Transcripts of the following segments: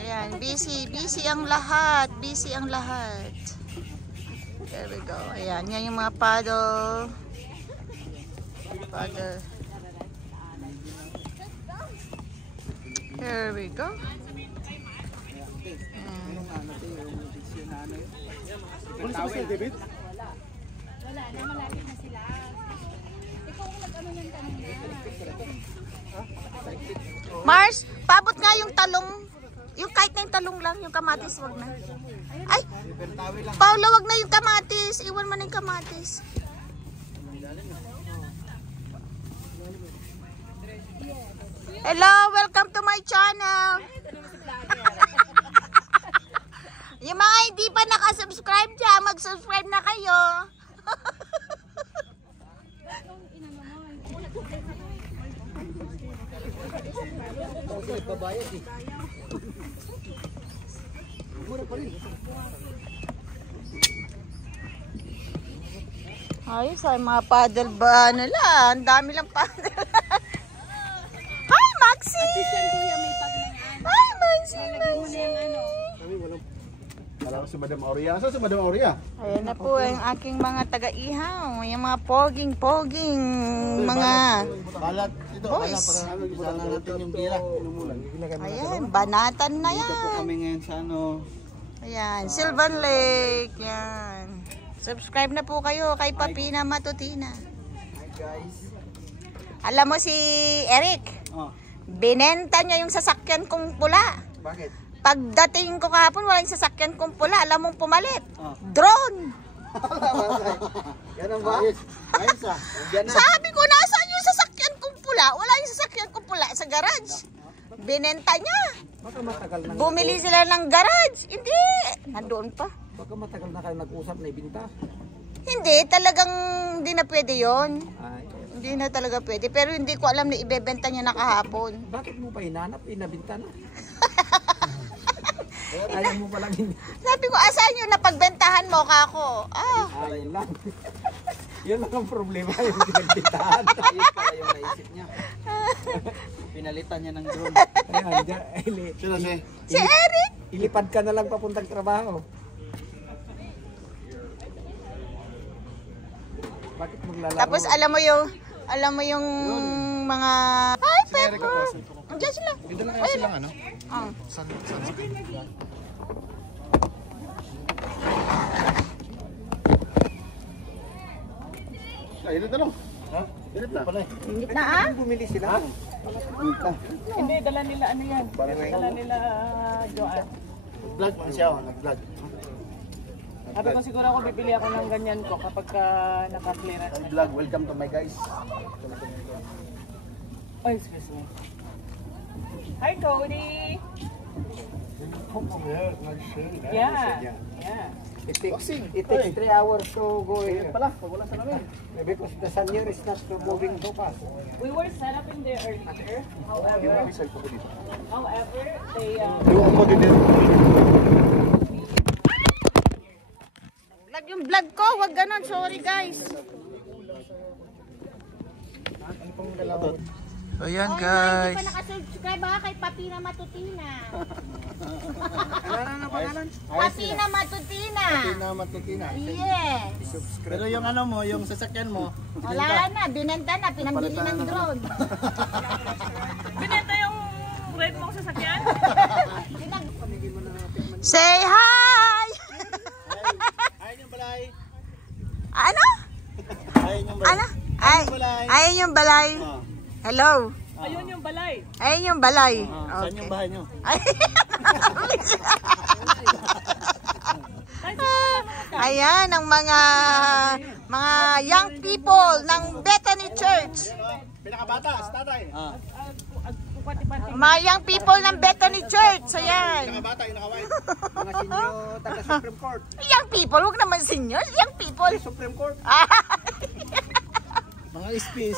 Ayan, busy ang lahat. Busy ang lahat. There we go. Ayan, yan yung mga paddle. Here we go. Wala na, malapit na sila. Ikaw ang nag-ano ng kanina. Mars, paabot nga yung talong. Yung kahit na yung talong lang, yung kamatis, wag na. Ay, Paula, wag na yung kamatis. Iwan mo na yung kamatis. Hello, welcome to my channel. Yung mga hindi pa nakasubscribe dyan, mag-subscribe na kayo. Ayos ay mga paddle ba nila? Ang dami lang paddle. Hi Maxi! Hi Maxi! Alam si Madam Aurea. Saan si Madam Aurea? Ayan na po ang aking mga taga-ihaw. Yung mga poging mga Balat. Ito, boys. Para natin yung gira. Ayan, banatan na yan. Dito po kami ngayon sa ano. Ayan, Sylvan Lake. Yan. Subscribe na po kayo kay Papina Matutina. Hi guys. Alam mo si Eric, binenta niya yung sasakyan kong pula. Bakit? Pagdating ko kahapon, wala yung sasakyan kong pula. Alam mong pumalit. Drone. Ganun ba? Ayos ah. Sabi ko, nasaan yung sasakyan kong pula? Wala yung sasakyan kong pula sa garage. Binenta niya. Baka matagal na. Bumili sila ng garage. Hindi. Nandoon pa. Baka matagal na kayo nag-usap na ibinta. Hindi. Talagang hindi na pwede yon. Ay, Hindi na talaga pwede. Pero hindi ko alam na ibebenta niya na kahapon. bakit mo pa hinanap? Inabinta na. Ayaw mo palang hindi. Sabi ko, asan yun? Napagbentahan mo ka ako. Ayun lang. Yun lang ang problema, yung pinagbintahan. Ayos pala yung naisip niya. Pinalitan niya ng drone. Ayan, Sino si? Si Eric. ilipad ka na lang papuntang trabaho. Bakit maglalaro? Tapos alam mo yung mga... Hi, Pepo. Andiyan sila. Dito lang kasi lang ano? San. Ay, ito talong. Ha? Init na. Init na ah? Bumili sila. Hindi, dala nila ano yan. Dala nila Joanne. Vlog man siya. Nag-vlog. Sabi ko siguro ako bibili ako ng ganyan ko kapag naka-clearance na. Vlog. Welcome to my guys. Oh, excuse me. Hi, Cody! Yeah. It takes 3 hours to go here. Pala, pag wala sa namin. Because the sun here is not moving so fast. We were set up in there earlier. However, they Vlog yung vlog ko. Wag ganon. Sorry guys. Ayan guys. Hindi pa nakasubscribe ha kay Papina Matutina. Ano pangalan? Papina Matutina. Matutina. Yes. Pero yung ano mo, yung sasakyan mo, Wala na. Binenta na. Pinambili ng drone. binenta yung red mong sasakyan. Say hi! ayun yung balay. Ano? Ayun yung balay. Ano? Ayun yung balay. Hello. Ayun yung balay. Ayun yung balay. Saan yung bahay nyo? Ayan ang mga young people ng Bethany Church. Pinakabata, si tatay. Mga young people ng Bethany Church. Ayan. Pinakabata, yung naka-white. Mga sinyo taga Supreme Court. Young people, huwag naman seniors. Young people. Supreme Court. Mga SP.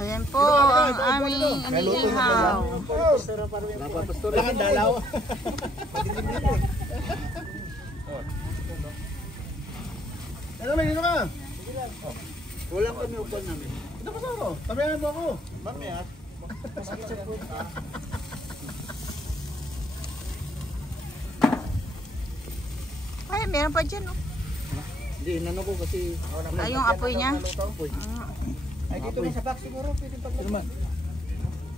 Ayan po ang aming inihaw. Wala kang dalaw. Ano may ka? Walang kami upan namin. Ito ka saro. Tabihan mo ako. Mamaya. Ay, meron pa dyan, oh. Hindi, inano ko kasi... Ay, yung apoy niya. Ay, dito na sa box siguro, pwede pag-Chairman.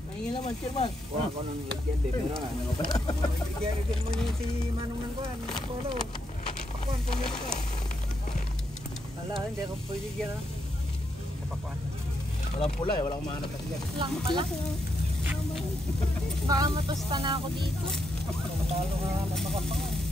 Mahingin naman, Chairman. Wala ko nang lagyan, pero ano ba? Lagyan mo niyo si Manong ng Kuan, Polo. Kuan, pumili ka. Wala, hindi ako pwede dyan, ha? Kapakuan. Walang pula eh, wala akong mahanap na dyan. Lang pala. Baka matusta na ako dito. Matalo nga na makapang.